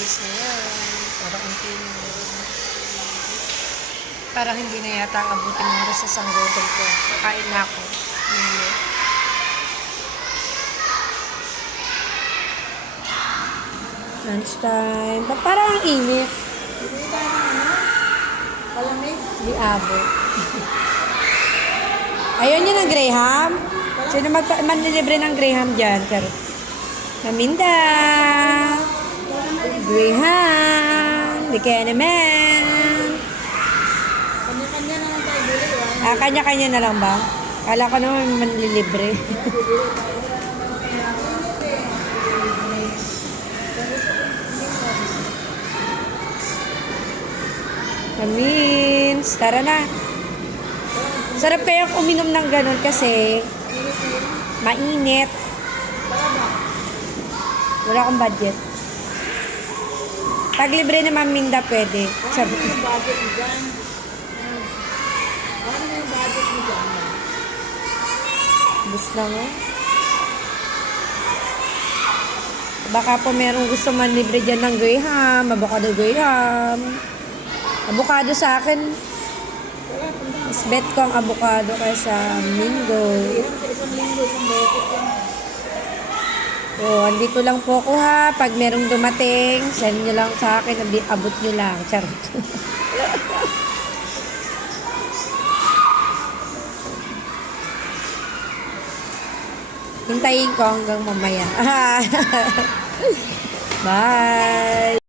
ayos na yan. Parang parang hindi na yata abutin mo rin sa sanggutol ko. Kain na ako. Mili. Lunch time. Ba't parang ang init? Hindi ba ano? Palamig? Di abot. Ayun yun ang Graham. Sino manlilibre ng Graham dyan? Maminda. Graham. Di kaya naman. Kanya-kanya naman tayo bili. Kanya-kanya na lang ba? Kala ko naman manlilibre. Amins. Tara na. Sarap kayang uminom ng ganun kasi mainit. Wala akong budget. Pag libre na Maminda, pwede. Ano yung budget mo dyan? Ano yung budget mo dyan? Bus na nga. Baka po merong gusto man libre dyan ng Graham. Avocado Graham. Avocado sa akin. Mas bet ko ang avocado kaysa Mingo. Sa isang linggo, isang beses lang. So, andito lang po ako ha. Pag merong dumating, send nyo lang sa akin. Abot nyo lang. Charot. Hintayin ko hanggang mamaya. Bye!